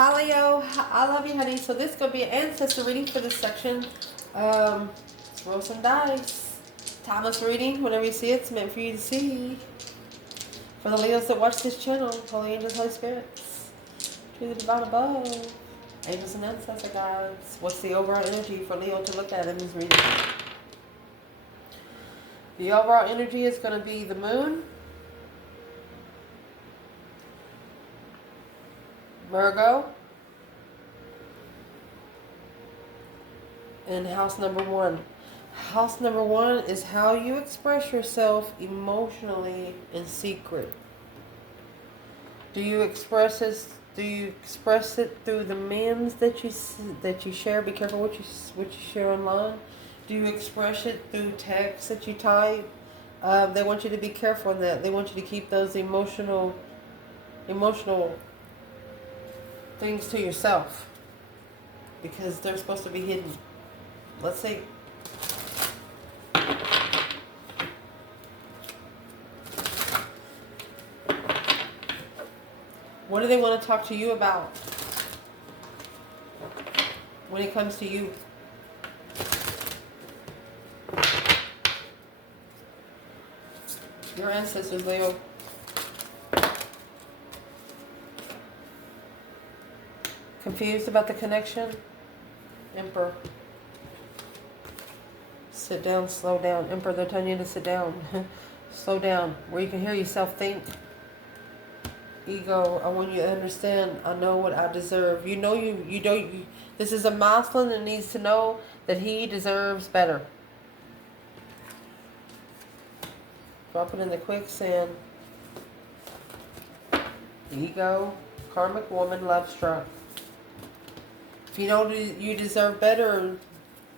Hi Leo, I love you, honey. So this is going to be an ancestor reading for this section. Let's roll some dice. Timeless reading, whenever you see it, it's meant for you to see. For the Leos that watch this channel, Holy Angels, Holy Spirits, to the divine above, angels and ancestor guides. What's the overall energy for Leo to look at in this reading? The overall energy is going to be the moon, Virgo, and house number 1. House number 1 is how you express yourself emotionally in secret. Do you express this? Do you express it through the memes that you share? Be careful what you share online. Do you express it through text that you type? They want you to be careful in that. They want you to keep those emotional things to yourself, because they're supposed to be hidden. Let's see. What do they want to talk to you about when it comes to you? Your ancestors, Leo. Confused about the connection? Emperor. Sit down, slow down. Emperor, they're telling you to sit down. Slow down, where you can hear yourself think. Ego, I want you to understand, I know what I deserve. You know you don't. This is a masculine that needs to know that he deserves better. Drop it in the quicksand. Ego, karmic woman, love struck. If you know you deserve better,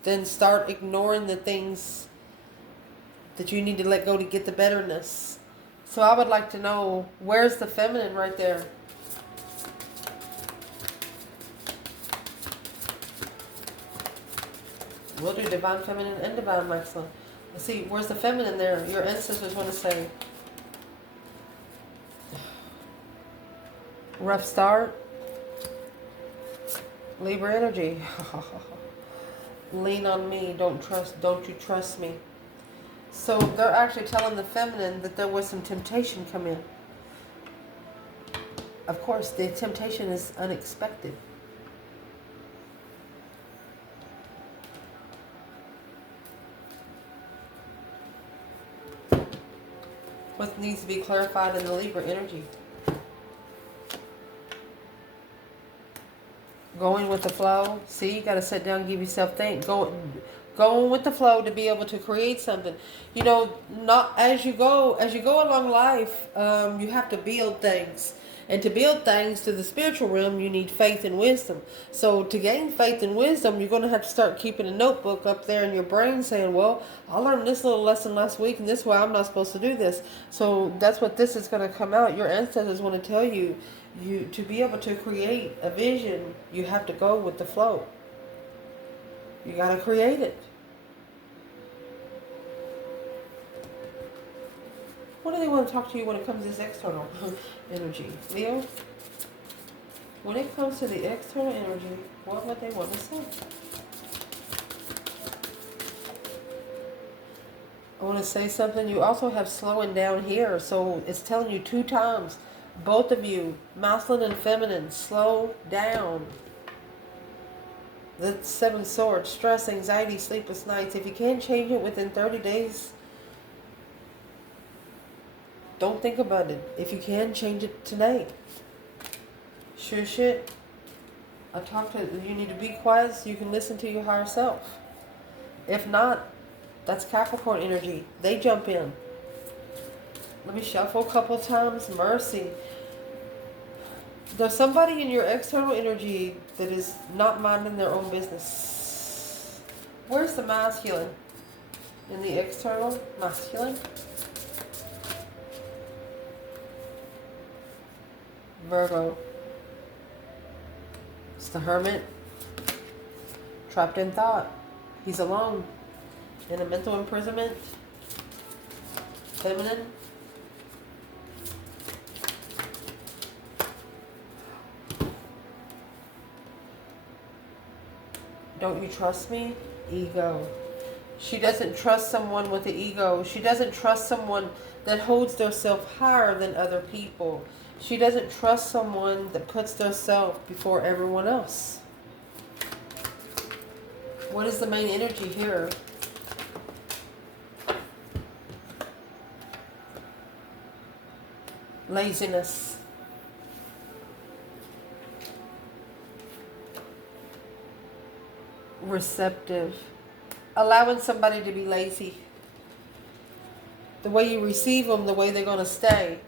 then start ignoring the things that you need to let go to get the betterness. So I would like to know, where's the feminine right there? We'll do divine feminine and divine masculine. Let's see, where's the feminine there? Your ancestors want to say. Rough start. Libra energy. Lean on me. Don't you trust me? So they're actually telling the feminine that there was some temptation come in. Of course, the temptation is unexpected. What needs to be clarified in the Libra energy? Going with the flow. See, you got to sit down and give yourself thanks. Going with the flow to be able to create something. You know, not as you go along life, you have to build things. And to build things to the spiritual realm, you need faith and wisdom. So to gain faith and wisdom, you're going to have to start keeping a notebook up there in your brain saying, well, I learned this little lesson last week, and this is why I'm not supposed to do this. So that's what this is going to come out. Your ancestors want to tell you, to be able to create a vision, you have to go with the flow. You got to create it. What do they want to talk to you when it comes to this external energy? Leo, when it comes to the external energy, what would they want to say? I want to say something. You also have slowing down here. So it's telling you 2 times. Both of you, masculine and feminine, slow down. The 7 swords, stress, anxiety, sleepless nights. If you can't change it within 30 days, don't think about it. If you can, change it tonight. Sure shit. You need to be quiet so you can listen to your higher self. If not, that's Capricorn energy. They jump in. Let me shuffle a couple times. Mercy. There's somebody in your external energy that is not minding their own business. Where's the masculine? In the external masculine? Virgo. It's the hermit. Trapped in thought. He's alone. In a mental imprisonment. Feminine. Don't you trust me? Ego. She doesn't trust someone with the ego. She doesn't trust someone that holds themselves higher than other people. She doesn't trust someone that puts themselves before everyone else. What is the main energy here? Laziness. Receptive. Allowing somebody to be lazy. The way you receive them, the way they're going to stay.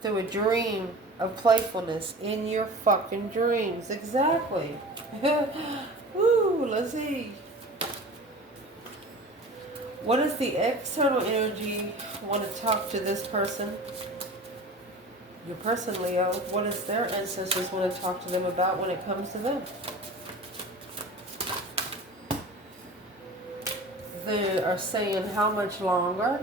Through a dream of playfulness in your fucking dreams. Exactly. Woo, let's see. What does the external energy want to talk to this person? Your person, Leo. What does their ancestors want to talk to them about when it comes to them? They are saying how much longer?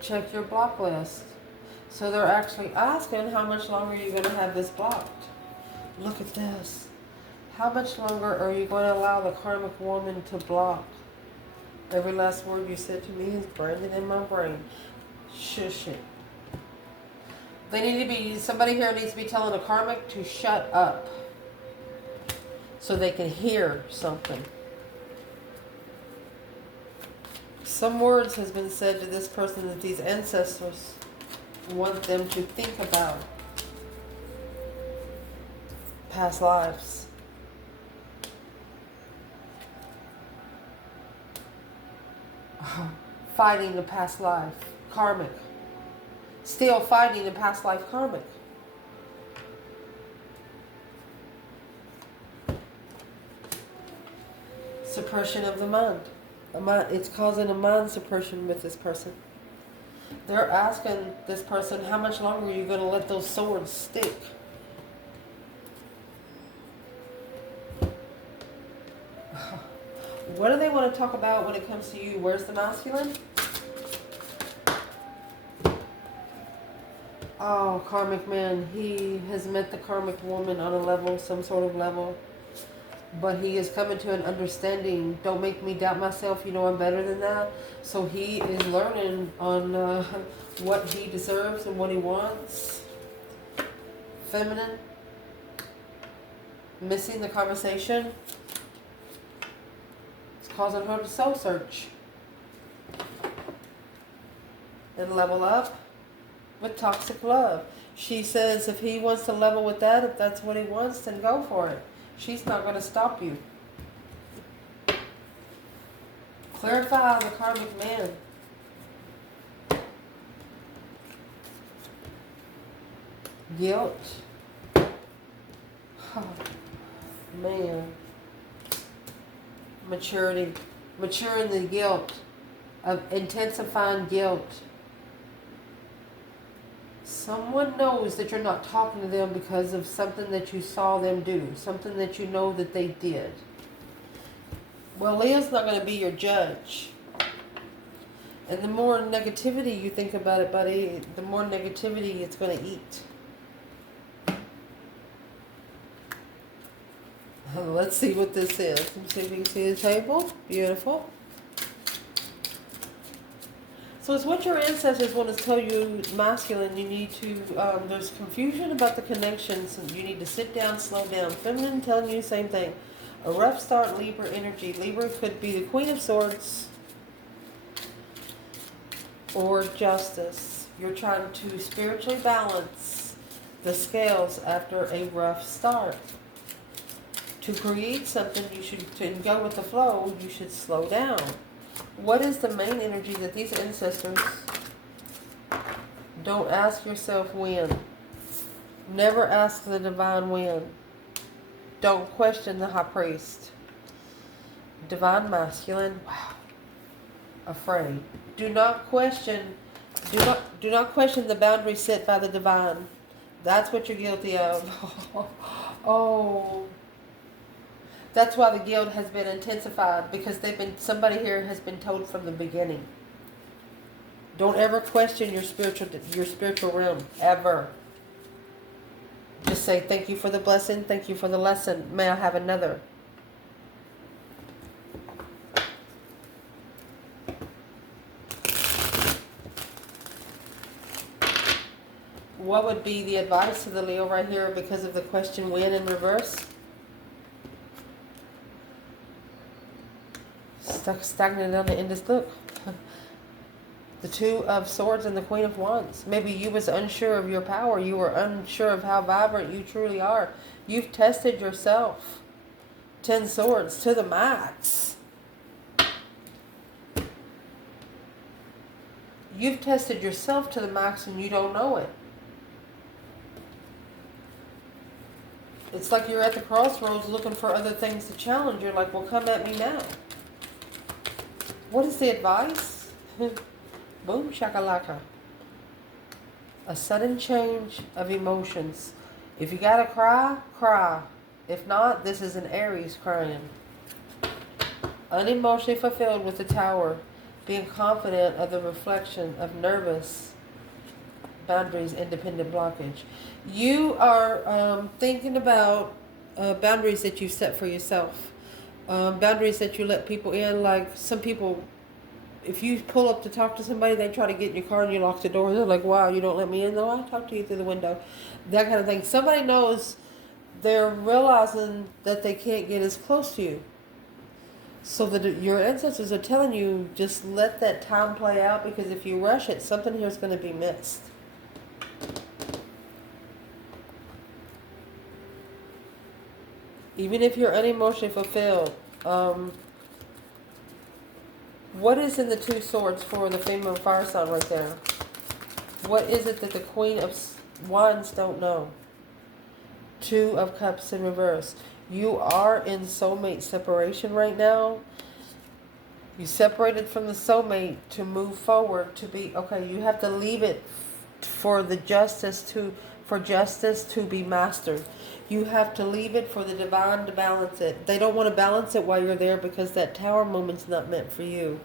Check your block list. So they're actually asking how much longer you're going to have this blocked. Look at this. How much longer are you going to allow the karmic woman to block? Every last word you said to me is branded in my brain. Shush it. They need to be, somebody here needs to be telling the karmic to shut up. So they can hear something. Some words has been said to this person that these ancestors want them to think about. Past lives. Fighting the past life. Karmic. Still fighting the past life karmic. Suppression of the mind. It's causing a mind suppression with this person. They're asking this person, how much longer are you going to let those swords stick? What do they want to talk about when it comes to you? Where's the masculine? Oh, karmic man. He has met the karmic woman on a level, some sort of level. But he is coming to an understanding. Don't make me doubt myself. You know I'm better than that. So he is learning on what he deserves and what he wants. Feminine. Missing the conversation. It's causing her to soul search. And level up with toxic love. She says if he wants to level with that, if that's what he wants, then go for it. She's not going to stop you. Clarify the karmic man. Guilt. Oh, man. Maturity. Maturing the guilt. Of intensifying guilt. Someone knows that you're not talking to them because of something that you saw them do. Something that you know that they did. Well, Leo's not going to be your judge. And the more negativity you think about it, buddy, the more negativity it's going to eat. Let's see what this is. Let's see if we can see the table. Beautiful. So it's what your ancestors want to tell you, masculine. You need to, there's confusion about the connections. And you need to sit down, slow down. Feminine telling you the same thing. A rough start, Libra energy. Libra could be the Queen of Swords or Justice. You're trying to spiritually balance the scales after a rough start. To create something, you should, to go with the flow, you should slow down. What is the main energy that these ancestors... Don't ask yourself when. Never ask the divine when. Don't question the high priest. Divine masculine. Wow. Afraid. Do not question. Do not question the boundaries set by the divine. That's what you're guilty of. Oh. That's why the guilt has been intensified, because somebody here has been told from the beginning. Don't ever question your spiritual realm, ever. Just say, thank you for the blessing. Thank you for the lesson. May I have another? What would be the advice to the Leo right here because of the question when in reverse? Stuck stagnant on the end of this book. The Two of Swords and the Queen of Wands. Maybe you was unsure of your power. You were unsure of how vibrant you truly are. You've tested yourself. 10 Swords to the max. You've tested yourself to the max and you don't know it. It's like you're at the crossroads looking for other things to challenge. You're like, well, come at me now. What is the advice? Boom, shakalaka. A sudden change of emotions. If you gotta cry, cry. If not, this is an Aries crying. Unemotionally fulfilled with the Tower. Being confident of the reflection of nervous boundaries, independent blockage. You are thinking about boundaries that you set for yourself. Boundaries that you let people in. Like some people, if you pull up to talk to somebody, they try to get in your car and you lock the door. They're like, wow, you don't let me in? No, I talk to you through the window. That kind of thing. Somebody knows, they're realizing that they can't get as close to you. So that your ancestors are telling you, just let that time play out, because if you rush it, something here is going to be missed. Even if you're unemotionally fulfilled, what is in the Two Swords for the female fire sign right there? What is it that the Queen of Wands don't know? Two of Cups in reverse. You are in soulmate separation right now. You separated from the soulmate to move forward, to be, okay, you have to leave it for the justice to be mastered. You have to leave it for the divine to balance it. They don't want to balance it while you're there because that Tower moment's not meant for you.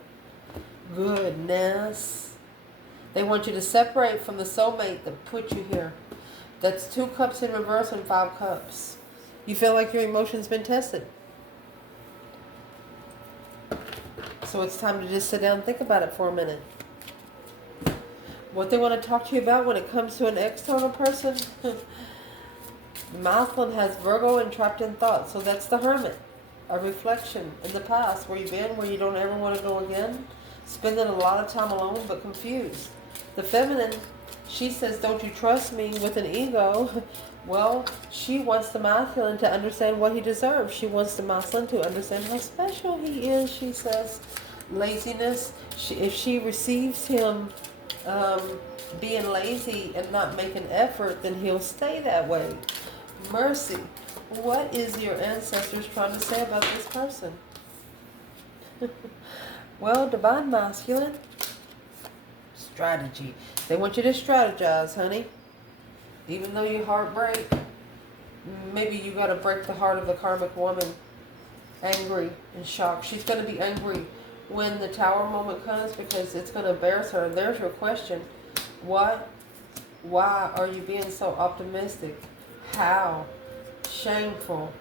Goodness. They want you to separate from the soulmate that put you here. That's 2 cups in reverse and 5 cups. You feel like your emotions been tested. So it's time to just sit down and think about it for a minute. What they want to talk to you about when it comes to an external person. The Masculine has Virgo and trapped in thought. So that's the Hermit. A reflection in the past. Where you've been, where you don't ever want to go again. Spending a lot of time alone but confused. The Feminine, she says, don't you trust me, with an ego. Well, she wants the Masculine to understand what he deserves. She wants the Masculine to understand how special he is, she says. Laziness, if she receives him being lazy and not making effort, then he'll stay that way. Mercy, what is your ancestors trying to say about this person? Well, Divine Masculine, strategy. They want you to strategize, honey. Even though you heartbreak, maybe you got to break the heart of the karmic woman. Angry and shocked. She's going to be angry when the Tower moment comes because it's going to embarrass her. There's your question. What? Why are you being so optimistic? How? Shameful.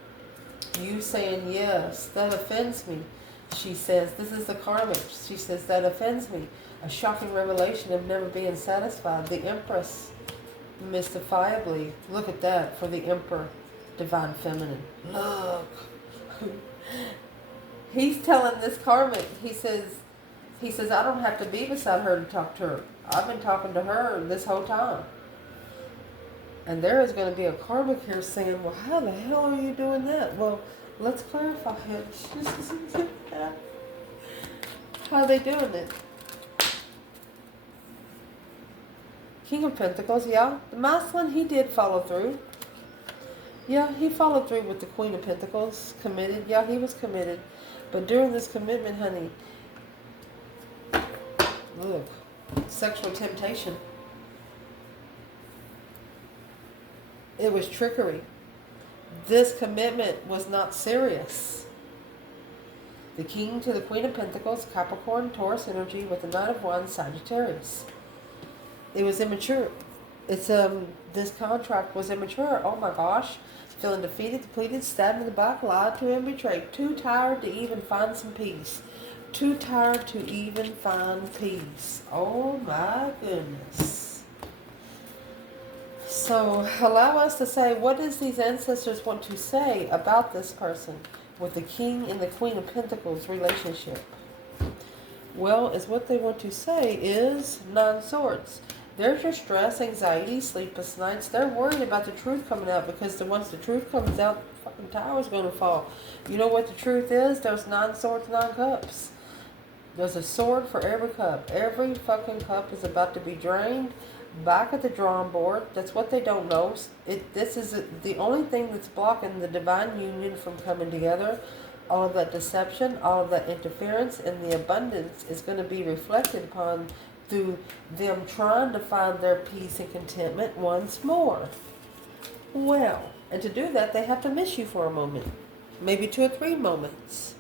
You saying yes. That offends me. She says, this is the karmic. She says, that offends me. A shocking revelation of never being satisfied. The Empress. Mystifiably, look at that for the Emperor, Divine Feminine. Look. He's telling this karmic, he says, I don't have to be beside her to talk to her. I've been talking to her this whole time. And there is going to be a karmic here saying, well, how the hell are you doing that? Well, let's clarify it. How are they doing it? King of Pentacles, yeah. The Masculine, he did follow through. Yeah, he followed through with the Queen of Pentacles. Committed. Yeah, he was committed. But during this commitment, honey, look, sexual temptation. It was trickery. This commitment was not serious. The King to the Queen of Pentacles, Capricorn, Taurus energy with the Knight of Wands, Sagittarius. It was immature. It's this contract was immature. Oh my gosh. Feeling defeated, depleted, stabbed in the back, lied to and betrayed. Too tired to even find some peace. Too tired to even find peace. Oh my goodness. So allow us to say, what does these ancestors want to say about this person with the King and the Queen of Pentacles relationship? Well, is what they want to say is Nine Swords. There's your stress, anxiety, sleepless nights. They're worried about the truth coming out because once the truth comes out, the fucking tower's going to fall. You know what the truth is? There's 9 swords, 9 cups. There's a sword for every cup. Every fucking cup is about to be drained. Back at the drawing board. That's what they don't know. This is the only thing that's blocking the divine union from coming together. All of that deception, all of that interference, and the abundance is going to be reflected upon through them trying to find their peace and contentment once more. Well, and to do that, they have to miss you for a moment. Maybe 2 or 3 moments.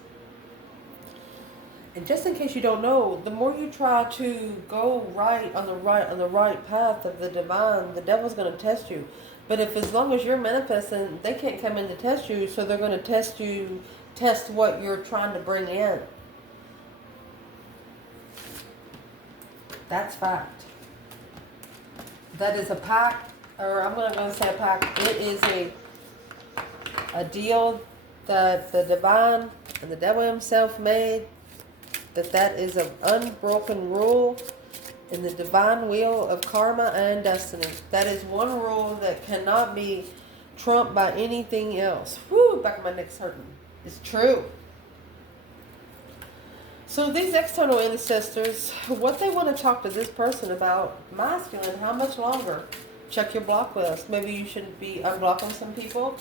And just in case you don't know, the more you try to go on the right path of the divine, the devil's going to test you. But if as long as you're manifesting, they can't come in to test you, so they're going to test what you're trying to bring in. That's fact. That is a pact, or I'm not going to say a pact. It is a deal that the divine and the devil himself made. That is an unbroken rule in the divine wheel of karma and destiny. That is one rule that cannot be trumped by anything else. Whoo, back of my neck's hurting. It's true. So these external ancestors, what they want to talk to this person about, masculine, how much longer? Check your block list. Maybe you should be unblocking some people.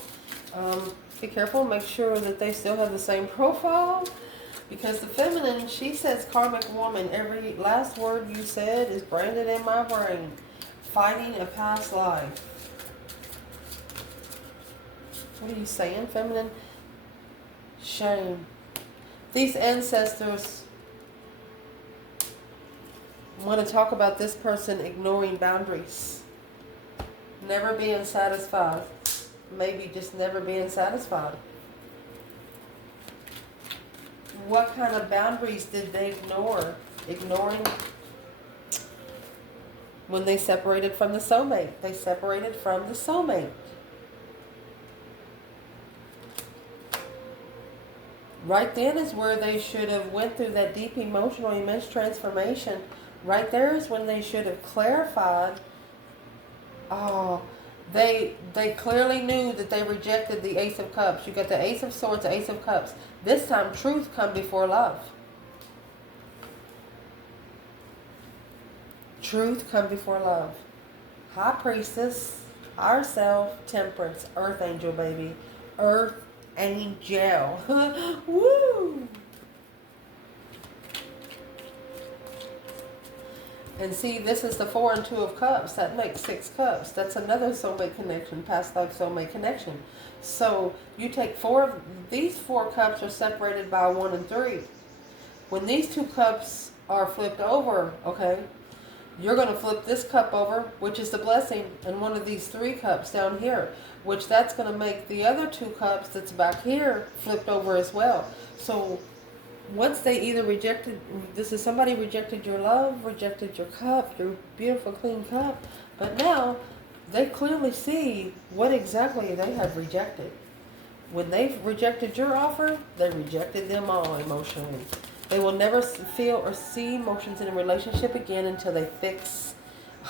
Be careful, make sure that they still have the same profile. Because the feminine, she says karmic woman. Every last word you said is branded in my brain. Fighting a past life. What are you saying, feminine? Shame. These ancestors want to talk about this person ignoring boundaries. Never being satisfied. Maybe just never being satisfied. What kind of boundaries did they ignore? Ignoring when they separated from the soulmate. They separated from the soulmate. Right then is where they should have went through that deep emotional immense transformation. Right there is when they should have clarified. Oh, they clearly knew that they rejected the Ace of Cups. You got the Ace of Swords, the Ace of Cups. This time, truth come before love. Truth come before love. High Priestess, Higher Self, Temperance, Earth Angel, baby. Earth Angel. Woo! And see, this is the 4 and 2 of Cups. That makes 6 cups. That's another soulmate connection, past life soulmate connection. So you take 4 of these 4 cups are separated by 1 and 3. When these 2 cups are flipped over, okay, you're going to flip this cup over, which is the blessing, and one of these 3 cups down here, which that's going to make the other 2 cups that's back here flipped over as well. So once they either rejected, this is somebody rejected your love, rejected your cup, your beautiful clean cup, but now they clearly see what exactly they have rejected. When they rejected your offer, they rejected them all emotionally. They will never feel or see emotions in a relationship again until they fix.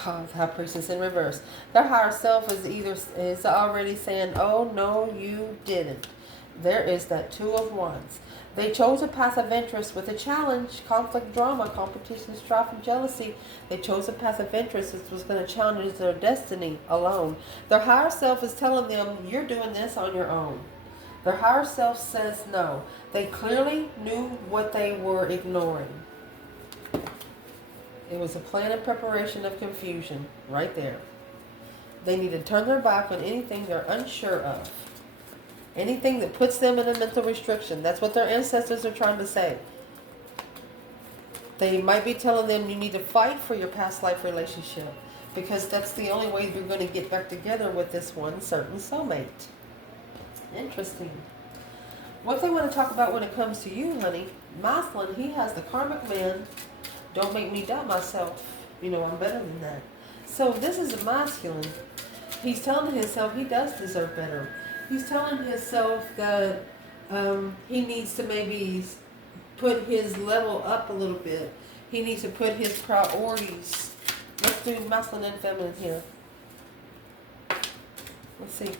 Oh, the High Priestess in reverse. Their higher self is already saying, "Oh no, you didn't." There is that 2 of Wands. They chose a path of interest with a challenge, conflict, drama, competition, strife, and jealousy. They chose a path of interest that was going to challenge their destiny alone. Their higher self is telling them, you're doing this on your own. Their higher self says no. They clearly knew what they were ignoring. It was a plan and preparation of confusion right there. They need to turn their back on anything they're unsure of. Anything that puts them in a mental restriction. That's what their ancestors are trying to say. They might be telling them you need to fight for your past life relationship. because that's the only way you're going to get back together with this one certain soulmate. Interesting. What they want to talk about when it comes to you, honey, masculine, he has the karmic man. Don't make me doubt myself. You know, I'm better than that. So this is a masculine. He's telling himself he does deserve better. He's telling himself that he needs to maybe put his level up a little bit. He needs to put his priorities. Let's do masculine and feminine here. Let's see.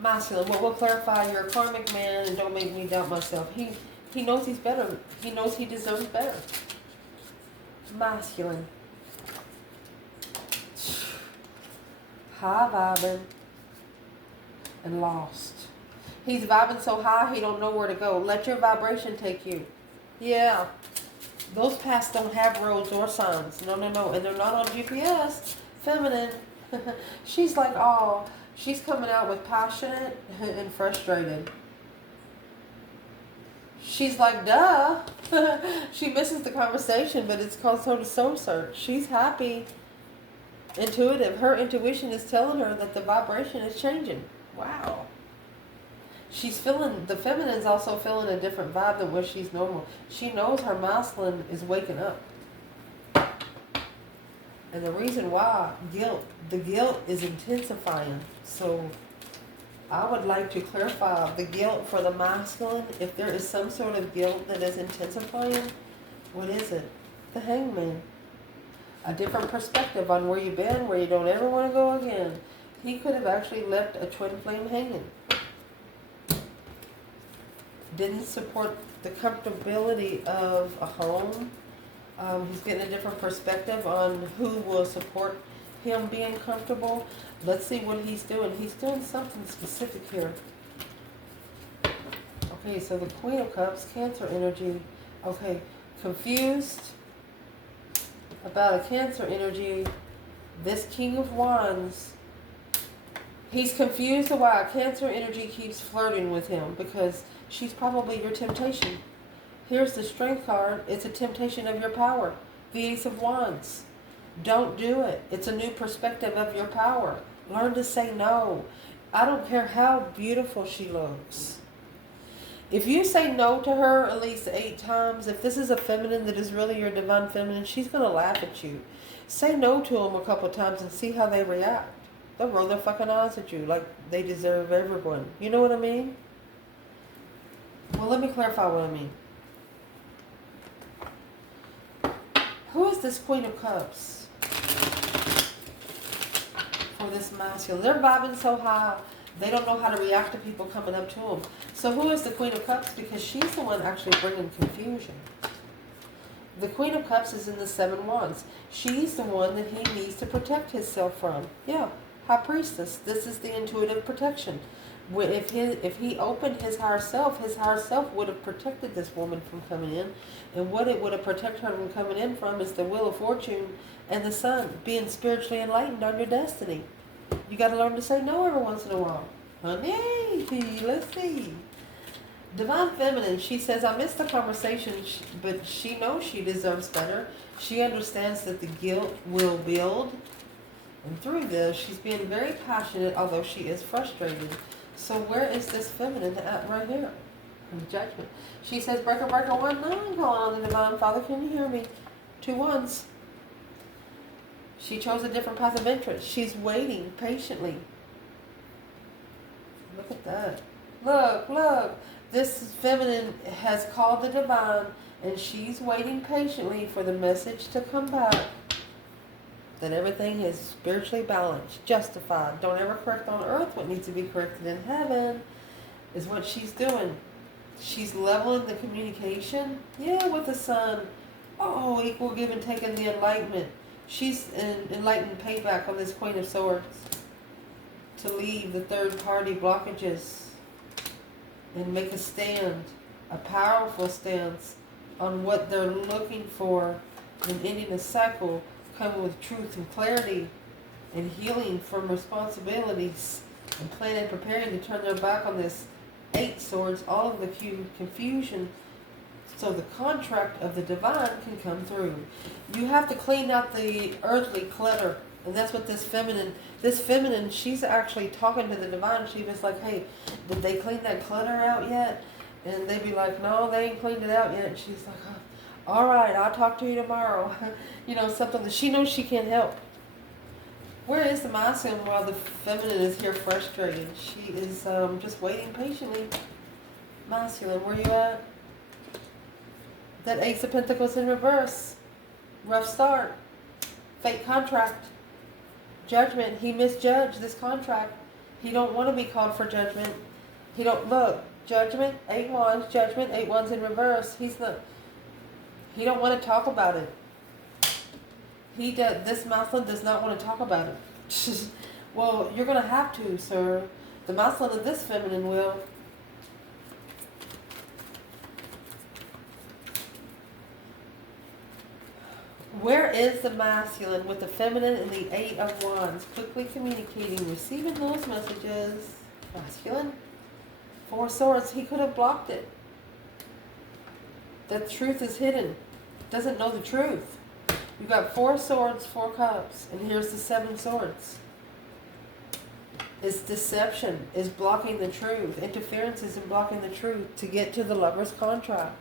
Masculine. Well, we'll clarify, you're a karmic man and don't make me doubt myself. He knows he's better. He knows he deserves better. Masculine. High vibing and lost. He's vibing so high he don't know where to go. Let your vibration take you. Yeah. Those paths don't have roads or signs. No, no, no. And they're not on GPS. Feminine. She's like, oh, she's coming out with passionate and frustrated. She's like, duh. She misses the conversation, but it's called soul search. She's happy, intuitive. Her intuition is telling her that the vibration is changing. Wow. She's feeling, the feminine's also feeling a different vibe than what she's normal. She knows her masculine is waking up. And the reason why, guilt. The guilt is intensifying. So I would like to clarify the guilt for the masculine. If there is some sort of guilt that is intensifying, what is it? The hangman. A different perspective on where you've been, where you don't ever want to go again. He could have actually left a twin flame hanging. Didn't support the comfortability of a home. He's getting a different perspective on who will support him being comfortable. Let's see what he's doing. He's doing something specific here. Okay, so the Queen of Cups, Cancer energy. Okay, confused about a Cancer energy. This King of Wands, he's confused why a Cancer energy keeps flirting with him, because she's probably your temptation. Here's the Strength card. It's a temptation of your power. The Ace of Wands. Don't do it. It's a new perspective of your power. Learn to say no. I don't care how beautiful she looks. If you say no to her at least 8 times, if this is a feminine that is really your divine feminine, she's going to laugh at you. Say no to them a couple times and see how they react. They'll roll their fucking eyes at you like they deserve everyone. You know what I mean? Well, let me clarify what I mean. Who is this Queen of Cups? For this masculine. They're vibing so high, they don't know how to react to people coming up to them. So who is the Queen of Cups? Because she's the one actually bringing confusion. The Queen of Cups is in the 7 Wands. She's the one that he needs to protect himself from. Yeah, High Priestess. This is the intuitive protection. If he opened his higher self would have protected this woman from coming in. And what it would have protected her from coming in from is the Wheel of Fortune and the Sun, being spiritually enlightened on your destiny. You got to learn to say no every once in a while. Honey, let's see. Divine Feminine, she says, I missed the conversation, but she knows she deserves better. She understands that the guilt will build. And through this, she's being very passionate, although she is frustrated. So where is this feminine at right here? Judgment. She says, breaker, 1, 9, calling on the Divine Father. Can you hear me? 2 1s. She chose a different path of interest. She's waiting patiently. Look at that. Look, look. This feminine has called the divine, and she's waiting patiently for the message to come back. That everything is spiritually balanced, justified. Don't ever correct on earth what needs to be corrected in heaven, is what she's doing. She's leveling the communication. Yeah, with the Sun. Oh, equal give and take in the enlightenment. She's an enlightened payback on this Queen of Swords. To leave the third party blockages and make a stand, a powerful stance on what they're looking for, and ending a cycle, coming with truth and clarity and healing from responsibilities, and planning, preparing to turn their back on this 8 swords, all of the confusion, so the contract of the divine can come through. You have to clean out the earthly clutter. And that's what this feminine, she's actually talking to the divine. She was like, hey, did they clean that clutter out yet? And they'd be like, no, they ain't cleaned it out yet. And she's like, oh, all right, I'll talk to you tomorrow. You know, something that she knows she can't help. Where is the masculine while the feminine is here frustrated? She is just waiting patiently. Masculine, where you at? That Ace of Pentacles in reverse. Rough start. Fake contract. Judgment. He misjudged this contract. He don't want to be called for judgment. He don't look. Judgment, 8 wands, judgment, 8 wands in reverse. He don't want to talk about it. This masculine does not want to talk about it. Well, you're going to have to, sir. The masculine of this feminine will. Where is the masculine with the feminine and the 8 of wands? Quickly communicating, receiving those messages. Masculine. 4 swords. He could have blocked it. The truth is hidden. Doesn't know the truth. You got 4 swords, 4 cups, and here's the 7 swords. It's deception. Is blocking the truth. Interference is in blocking the truth to get to the lover's contract.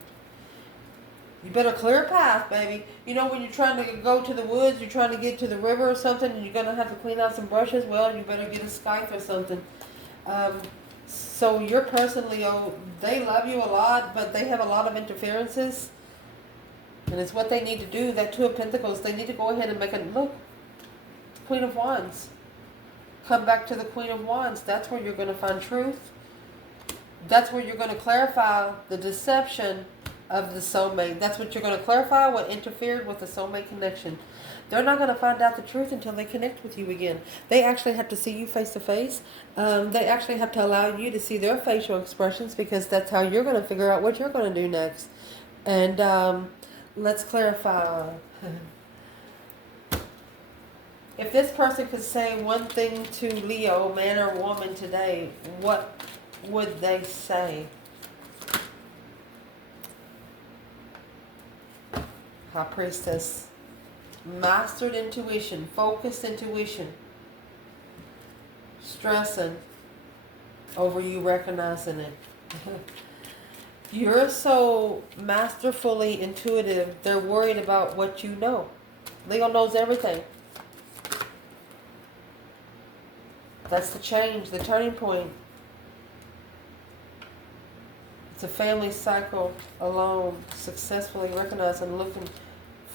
You better clear a path, baby. You know when you're trying to go to the woods, you're trying to get to the river or something, and you're going to have to clean out some brushes? Well, you better get a scythe or something. So your person, Leo, they love you a lot, but they have a lot of interferences. And it's what they need to do. That 2 of Pentacles, they need to go ahead and make a look. Queen of Wands. Come back to the Queen of Wands. That's where you're going to find truth. That's where you're going to clarify the deception of the soulmate. That's what you're going to clarify, what interfered with the soulmate connection. They're not going to find out the truth until they connect with you again. They actually have to see you face to face. They actually have to allow you to see their facial expressions, because that's how you're going to figure out what you're going to do next. And let's clarify. If this person could say one thing to Leo, man or woman today, what would they say? High Priestess. Mastered intuition. Focused intuition. Stressing over you recognizing it. You're so masterfully intuitive, they're worried about what you know. Leo knows everything. That's the change, the turning point. It's a family cycle alone, successfully recognized and looking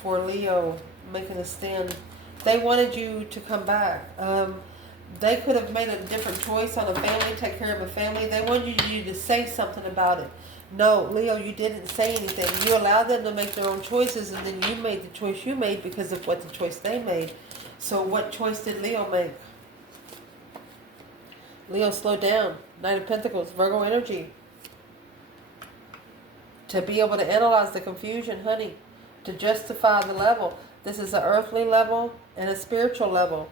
for Leo, making a stand. They wanted you to come back. They could have made a different choice on a family, take care of a family. They wanted you to say something about it. No, Leo, you didn't say anything. You allowed them to make their own choices, and then you made the choice you made because of what the choice they made. So what choice did Leo make? Leo, slow down. Knight of Pentacles, Virgo energy. To be able to analyze the confusion, honey. To justify the level. This is an earthly level and a spiritual level.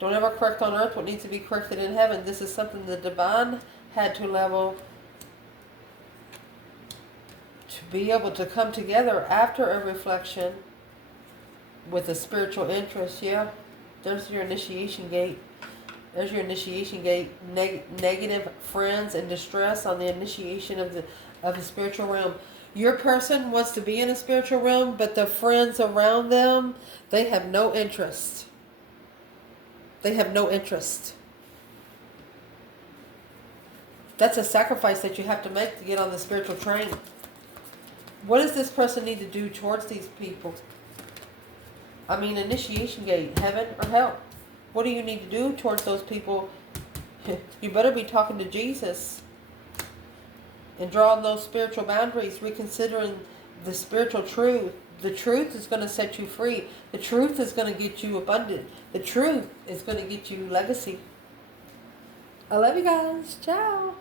Don't ever correct on earth what needs to be corrected in heaven. This is something the divine had to level to be able to come together after a reflection with a spiritual interest. Yeah, there's your initiation gate. There's your initiation gate. Negative friends and distress on the initiation of the spiritual realm. Your person wants to be in a spiritual realm, but the friends around them, they have no interest. They have no interest. That's a sacrifice that you have to make to get on the spiritual train. What does this person need to do towards these people? I mean, initiation gate, heaven or hell. What do you need to do towards those people? You better be talking to Jesus and drawing those spiritual boundaries, reconsidering the spiritual truth. The truth is going to set you free. The truth is going to get you abundant. The truth is going to get you legacy. I love you guys. Ciao.